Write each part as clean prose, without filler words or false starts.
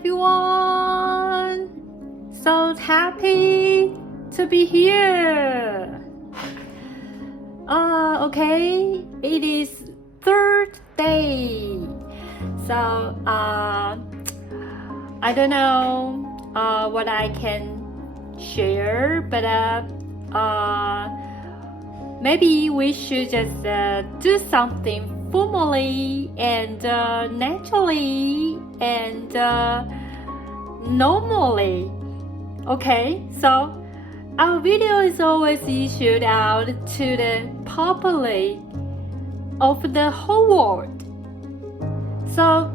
everyone! So happy to be here! Okay, it is third day. So, I don't know what I can share, but maybe we should just do something formally and naturally and normally. Okay, so our video is always issued out to the public of the whole world. So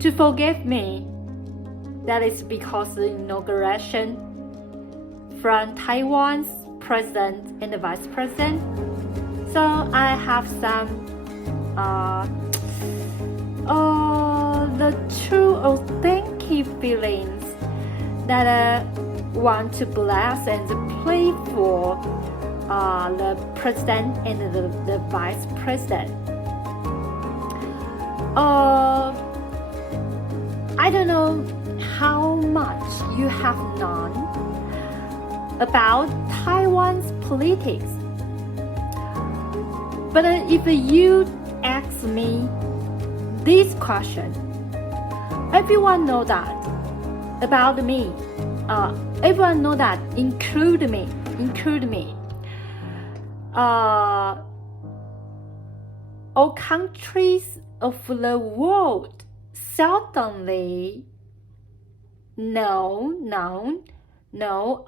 to forgive me, that is because the inauguration from Taiwan's president and the vice president. So I have some the true authentic feelings that I want to bless and pray for the president and the vice president. I don't know how much you have known about Taiwan's politics. But if you ask me this question, everyone know that about me. Everyone know that, include me. All countries of the world certainly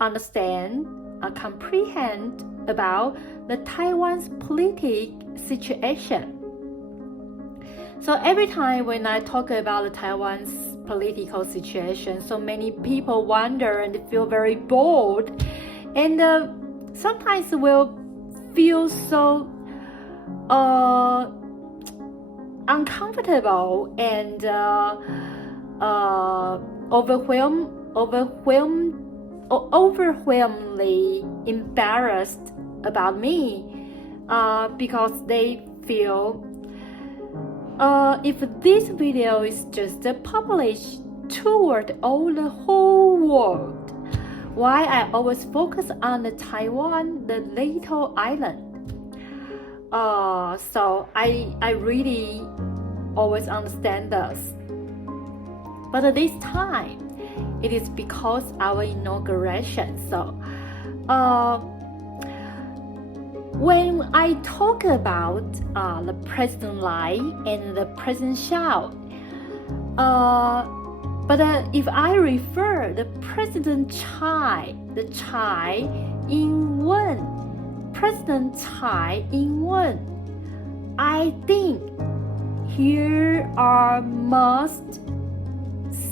understand, comprehend about the Taiwan's political situation. So every time when I talk about the Taiwan's political situation, so many people wonder and feel very bored, and sometimes will feel so uncomfortable and overwhelmingly embarrassed about me because they feel if this video is just published toward all the whole world, why I always focus on the Taiwan, the little island. So I really always understand this. But this time, it is because our inauguration. So, when I talk about the President Lai and the President Xiao, but if I refer the President Chai, the Chai in one, President Chai in one, I think here are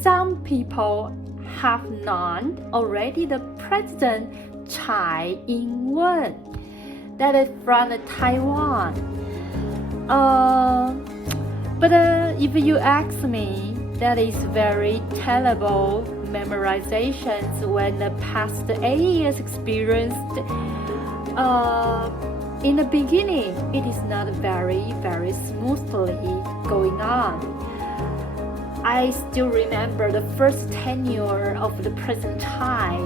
some people have known already the President Chai in one, that is from Taiwan. But if you ask me, that is very terrible memorizations when the past 8 years experienced. In the beginning, it is not very smoothly going on. I still remember the first tenure of the President Chai.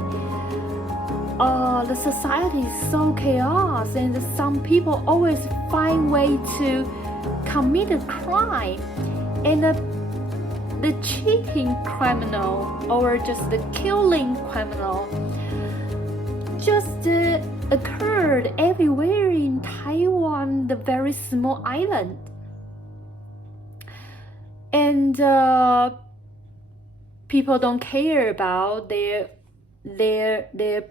The society is so chaos, and some people always find way to commit a crime, and the cheating criminal or just the killing criminal just occurred everywhere in Taiwan, the very small island. And people don't care about their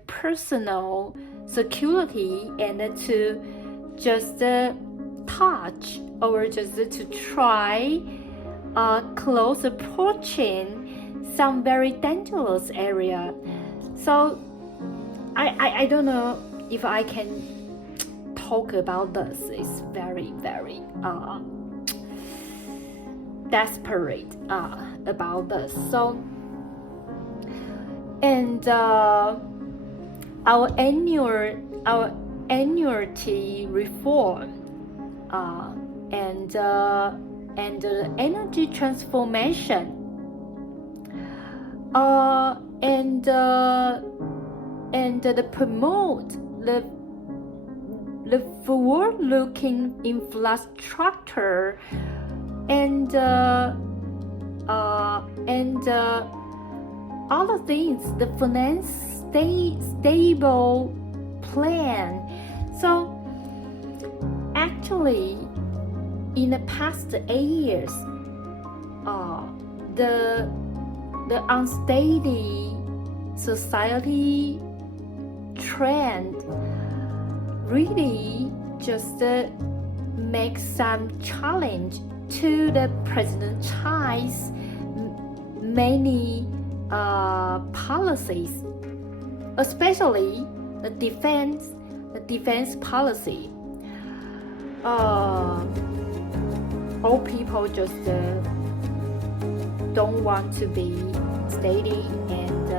personal security and to just touch or just to try close approaching some very dangerous area. So I don't know if I can talk about this. It's very desperate about this. So, and our annuity reform and energy transformation, and promote the forward-looking infrastructure and other things, the finance stable plan. So actually, in the past 8 years, the unsteady society trend really just makes some challenge to the President Chai's many policies, especially the defense policy. All people just don't want to be steady and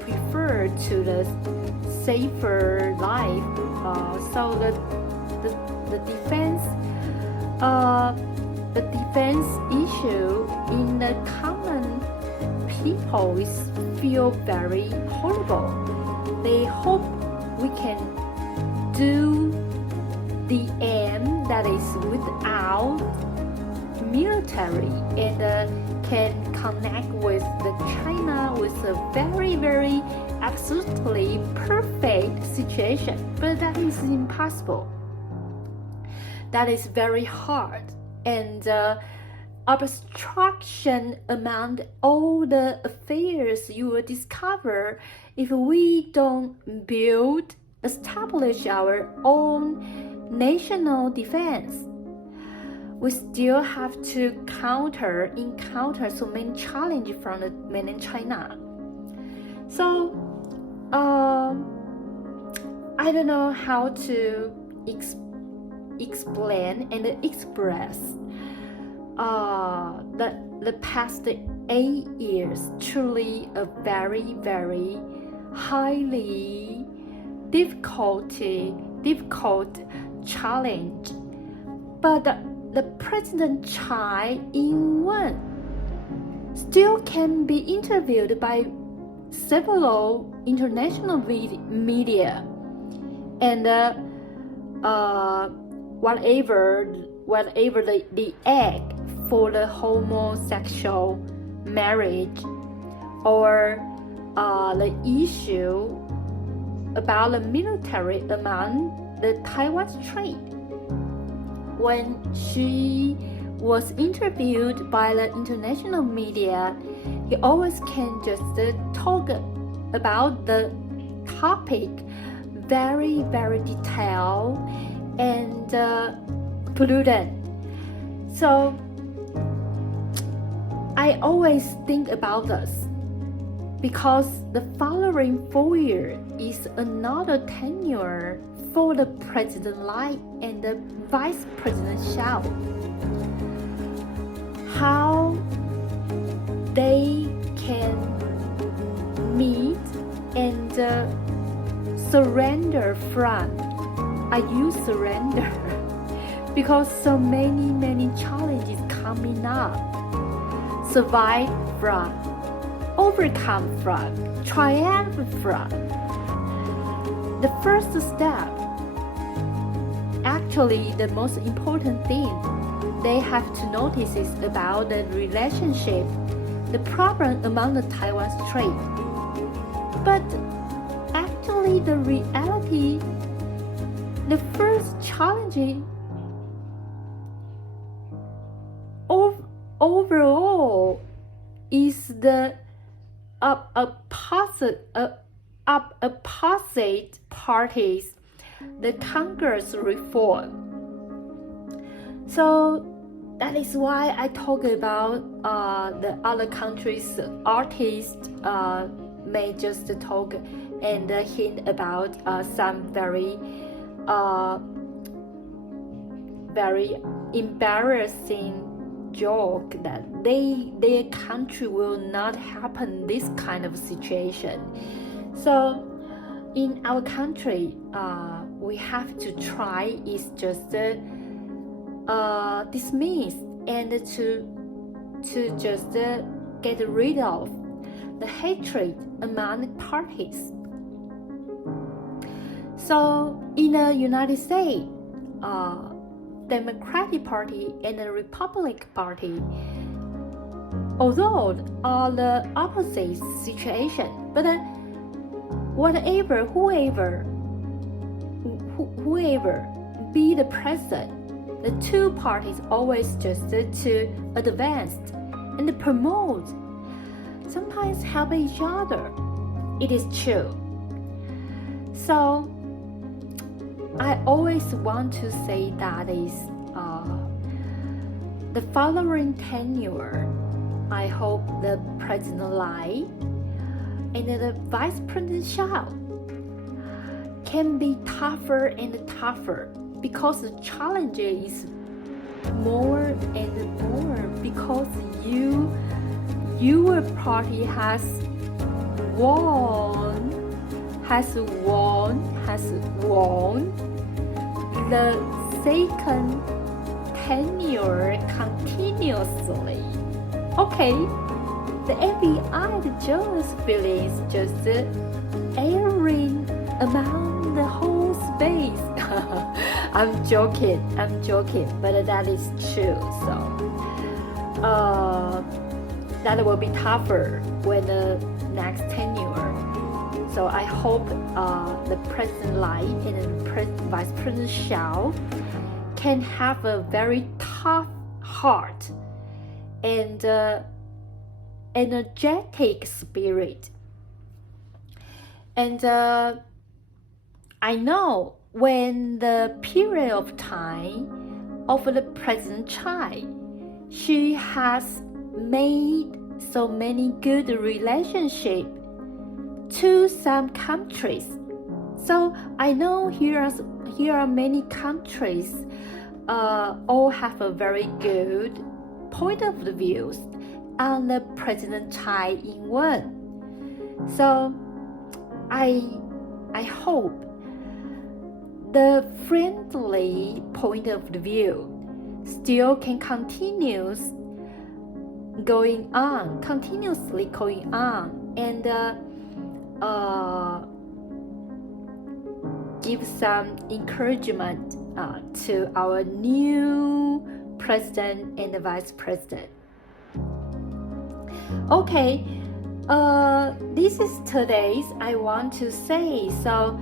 prefer to the safer life. So the defense issue in the common people is feel very horrible. They hope we can do the aim that is without military and can connect with the China with a very, very absolutely perfect situation. But that is impossible. That is very hard, and obstruction among all the affairs you will discover if we don't establish our own national defense. We still have to encounter so many challenges from the mainland China. So I don't know how to explain and express the past 8 years. Truly a very, very highly difficult challenge. But the President Chai Ing-wen still can be interviewed by several international media, and whatever the egg for the homosexual marriage or the issue about the military among the Taiwan Strait. When she was interviewed by the international media, he always can just talk about the topic very, very detailed and prudent. So I always think about this because the following 4 years is another tenure for the President Lai and the Vice President Xiao. How they can meet and surrender from. I use surrender because so many challenges coming up. Survive from, overcome from, triumph from. The first step, actually the most important thing they have to notice is about the relationship, the problem among the Taiwan Strait. But actually the reality, the first challenge overall is the opposite parties, the Congress reform. So that is why I talk about the other countries' artists may just talk and hint about some very embarrassing joke that their country will not happen this kind of situation. So in our country, we have to try is just dismiss and to just get rid of the hatred among the parties. So in the United States, Democratic Party and the Republican Party, although are the opposite situation, but whoever be the president, the two parties always just to advance and promote, sometimes help each other. It is true. So I always want to say that is the following tenure, I hope the President Lai and the Vice President Xiao can be tougher and tougher, because the challenge is more and more, because your party has won the second tenure continuously. Okay, the FBI, the jealous feelings just airing among the whole space. I'm joking, but that is true. So that will be tougher when the next tenure. So I hope the President Lai and the Vice President Xiao can have a very tough heart and energetic spirit. And I know when the period of time of the President Chai, she has made so many good relationships to some countries. So I know here are many countries all have a very good point of view on the President Chai Ing-wen. So I hope the friendly point of view still can continuously going on, and give some encouragement to our new president and the vice president. Okay, this is today's I want to say. So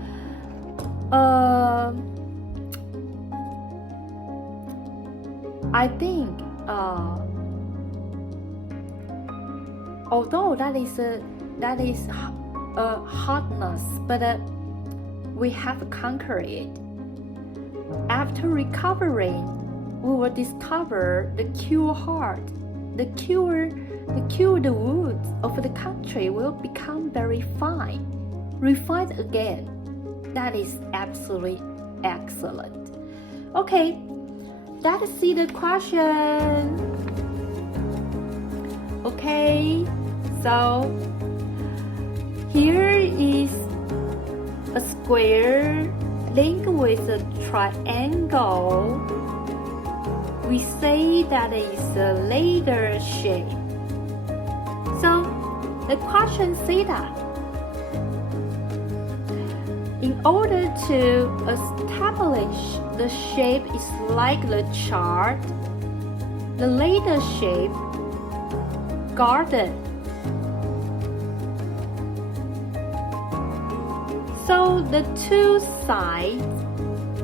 I think although that is a hardness, but we have conquered it. After recovering, we will discover the cure heart, the woods of the country will become very fine, refined again. That is absolutely excellent. Okay, let's see the question. Okay, so here is a square linked with a triangle. We say that is a ladder shape. So the question says that in order to establish the shape is like the chart, the ladder shape garden. So the two sides,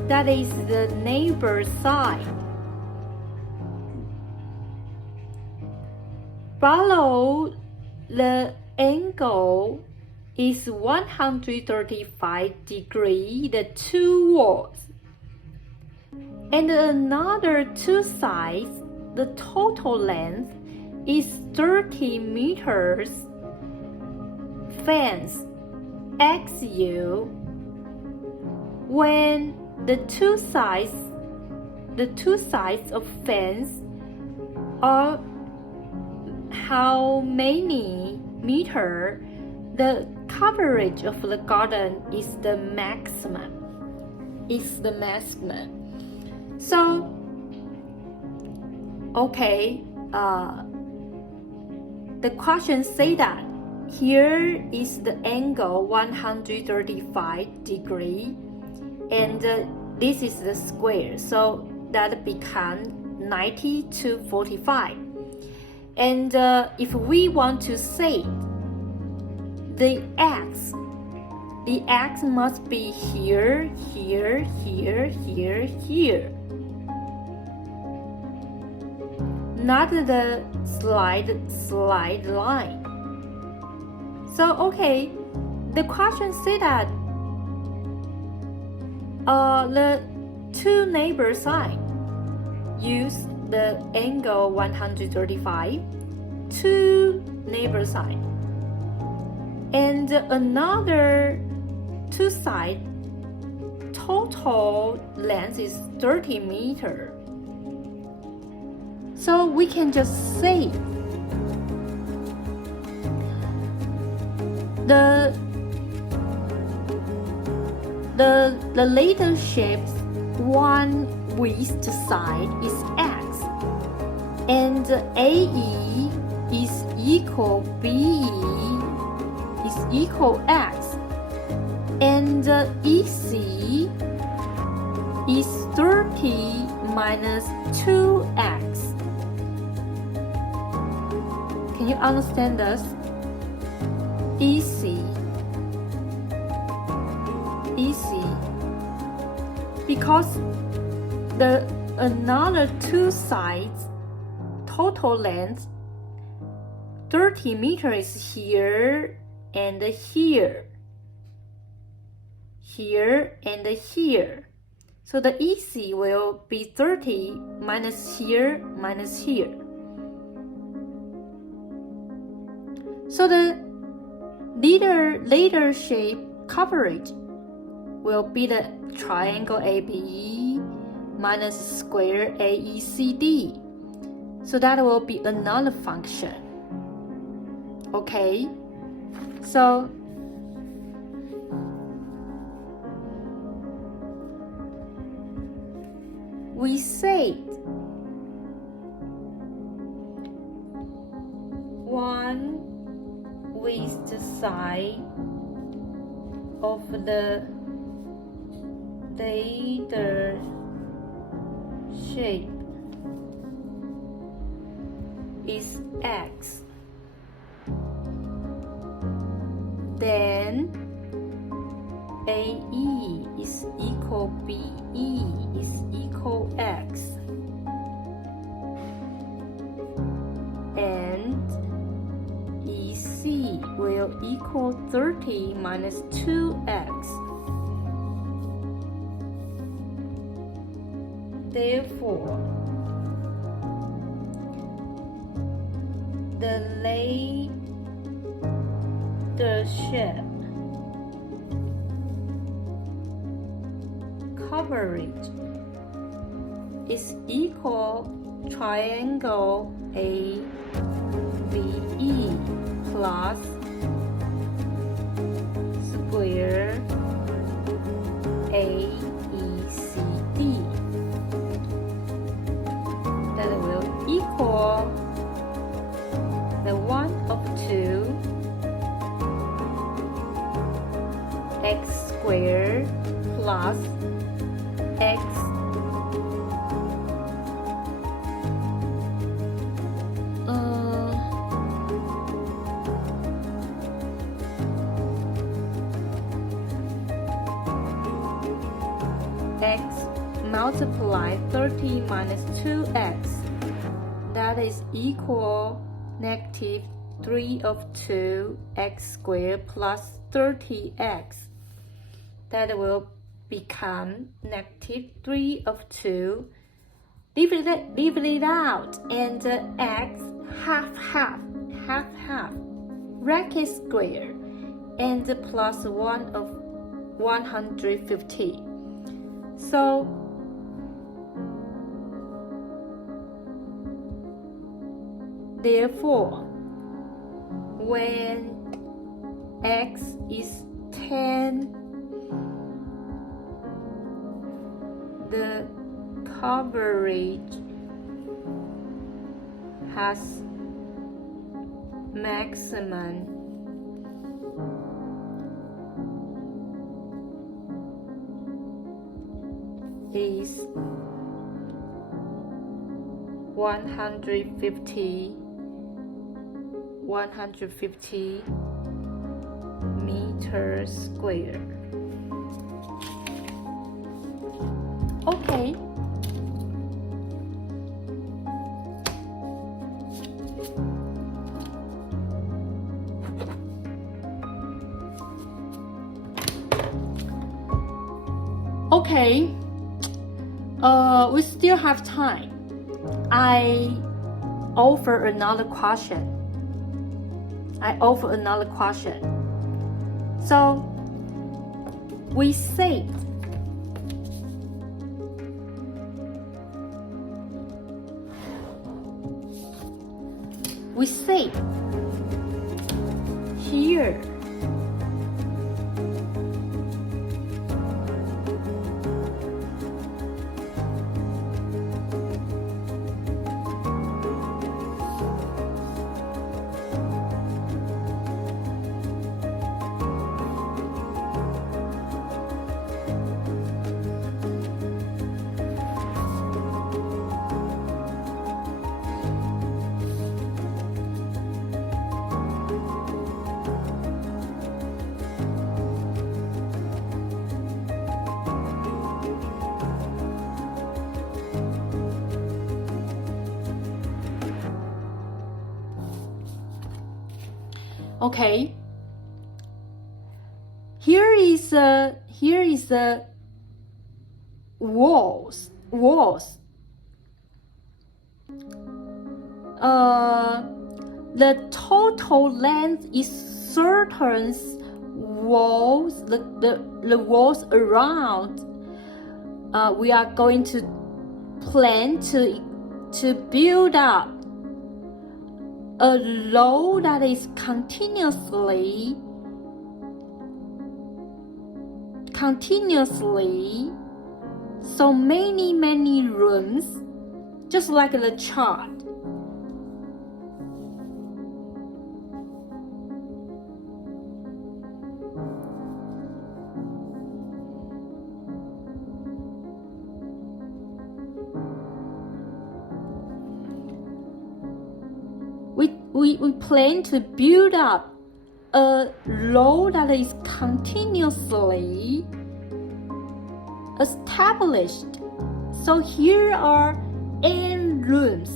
that is the neighbor side, follow the angle is 135 degrees, the two walls, and another two sides, the total length is 30 meters. Fence XU. When the two sides of fence are how many meter, the coverage of the garden is the maximum. So Okay, the question say that here is the angle 135 degree, and this is the square, so that becomes 90 to 45. And if we want to say the x must be here, here, here, here, here, not the slide line. So okay, the question say that the two neighbor side use the angle 135, two neighbor side, and another two side total length is 30 meters. So we can just say the later shapes one width side is x, and AE is equal BE is equal x, and EC is 30 minus 2x. Can you understand this? EC, because the another two sides total length 30 meters is here and here, here and here. So the EC will be 30 minus here minus here. So the later shape coverage will be the triangle ABE minus square AECD. So that will be another function. Okay, so we said one with the side of the later shape is x, then AE is equal BE is equal x, and EC will equal 30 minus 2x. Therefore, the later shape coverage is equal triangle ABE plus square AECD. That will equal the 1 of 2 x squared plus x multiply 30 minus 2x, that is equal negative 3 of 2 x squared plus 30x. That will become negative 3 of 2. Leave it out, and x half, bracket square, and plus 1 of 150. So therefore, when x is 10, the coverage has maximum is 150 meters square. Okay. Okay. We still have time. I offer another question. So we say here okay. Here is the walls. The total length is certain walls. The walls around. We are going to plan to build up a law that is continuously so many rooms, just like the chart. We plan to build up a law that is continuously established. So here are n rooms.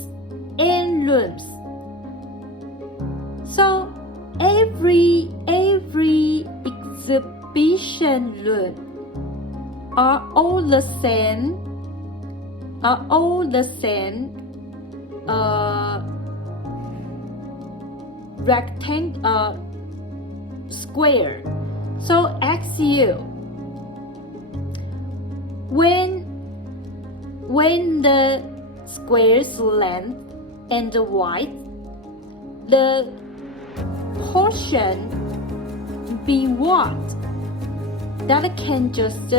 So every exhibition room are all the same. Rectangle, square. So XU, when the square's length and the width, the portion be what? That can just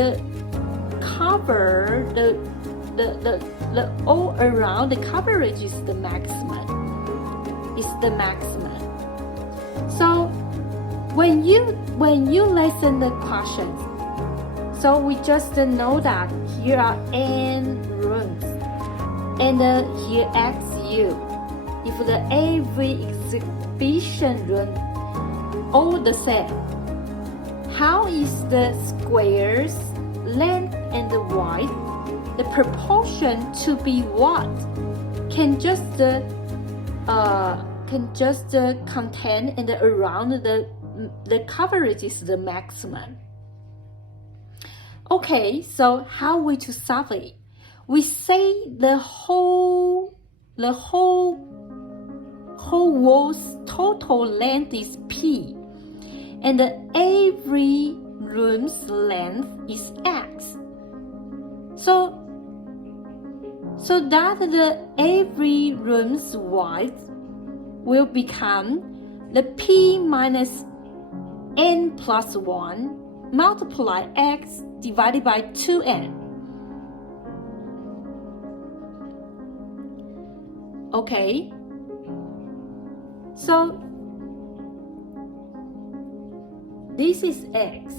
cover the all around. The coverage is the maximum. So when you listen the questions, so we just know that here are n rooms, and here XU. If the every exhibition room all the same, how is the square's length and the width, the proportion to be what? Can just contain and around the coverage is the maximum. Okay, so how we to solve it? We say the whole wall's total length is P, and every room's length is X. So that the every room's width will become the P minus n plus 1 multiply X divided by 2n. Okay, So this is x.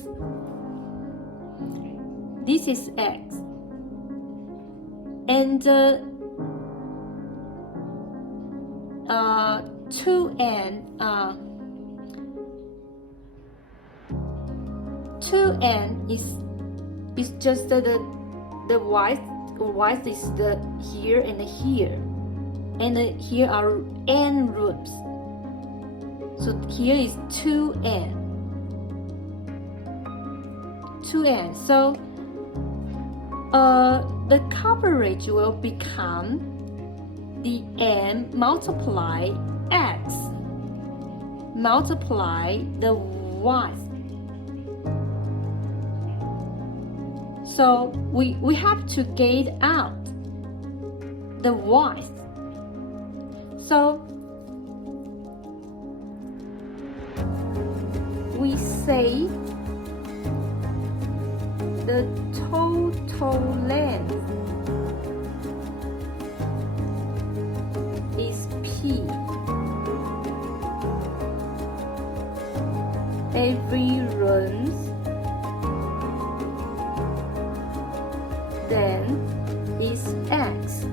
This is x. And 2n is just the y is the here and here, and here are n rooms. So here is 2n. So the coverage will become the n multiply x multiply the y. So we have to get out the y. So we say the total length is p. Every runs then is x.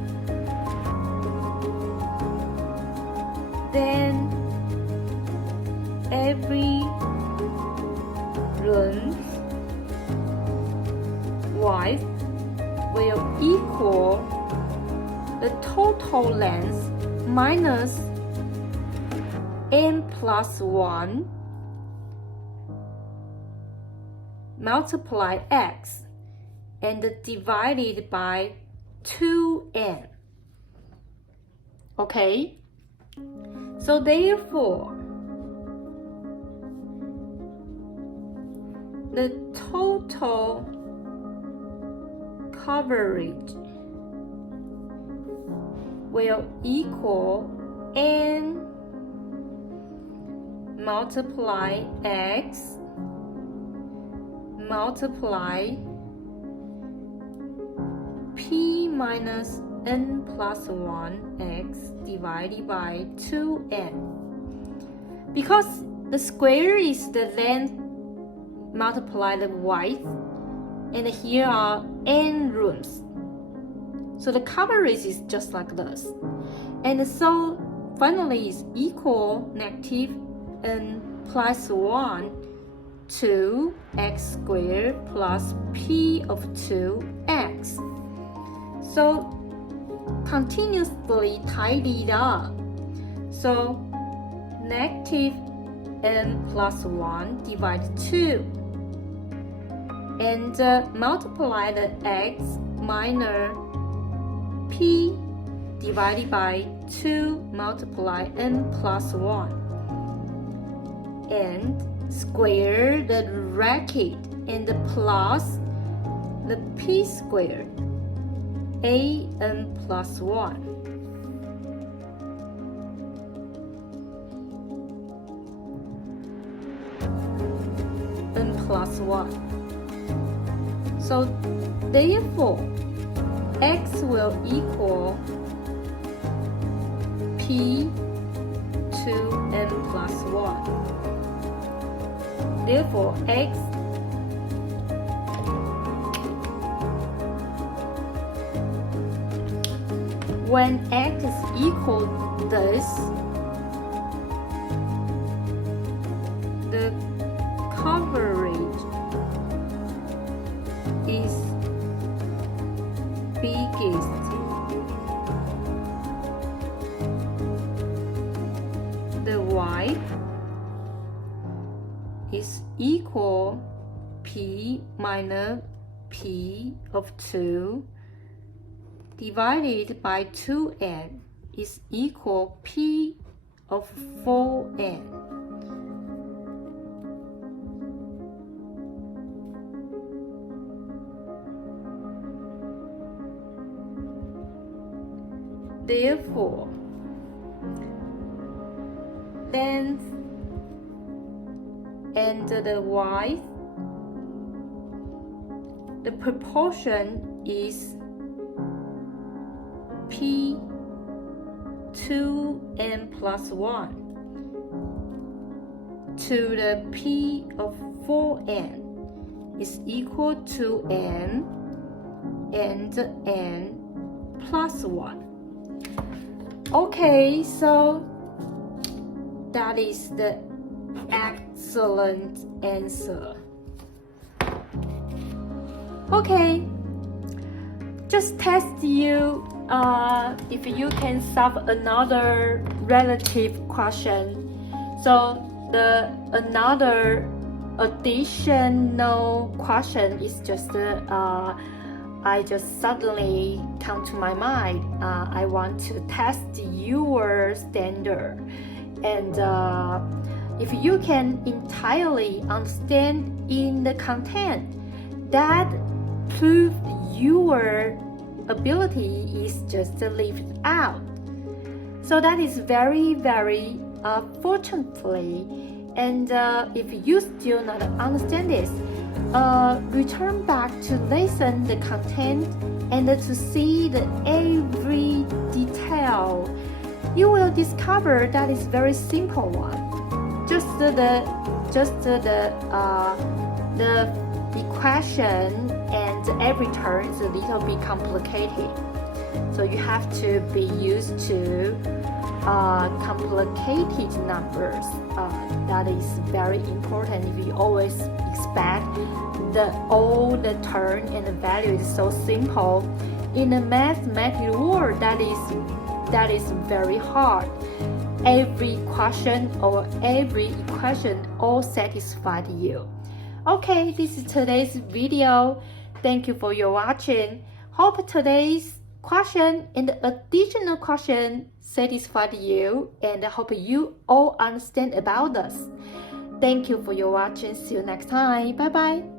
Then every runs y will equal the total length minus n plus 1 multiply x and divided by 2n. Okay? So therefore, the total coverage will equal n multiply x multiply p minus n plus 1 x divided by 2n. Because the square is the length multiply the width, and here are n rooms. So the coverage is just like this. And so finally is equal negative n plus 1 to x squared plus p of 2x. So continuously tidy it up. So negative n plus 1 divided 2 and multiply the x minus p divided by 2 multiply n plus 1 and square the bracket and plus the p squared a n plus 1. N plus 1. So therefore x will equal p to n plus 1. Therefore x when x is equal this, the coverage is biggest. The y is equal p minus p of 2 divided by 2n is equal p of 4n. Therefore, length and the width, the proportion is p 2n plus 1. to the P of 4n is equal to n and n plus 1. Okay, so that is the excellent answer. Okay, just test you if you can solve another relative question. So the another additional question is just I just suddenly come to my mind. I want to test your standard, and if you can entirely understand in the content, that proves your ability is just lifted out. So that is very, very fortunately. And if you still not understand this, return back to listen the content and to see the every detail. You will discover that is very simple one. Just the equation and every term is a little bit complicated. So you have to be used to complicated numbers. That is very important. If you always expect all the term and the value is so simple, in the mathematical world, that is very hard. Every question or every equation all satisfied you. Okay, this is today's video. Thank you for your watching. Hope today's question and additional question satisfied you, and I hope you all understand about this. Thank you for your watching. See you next time. Bye bye.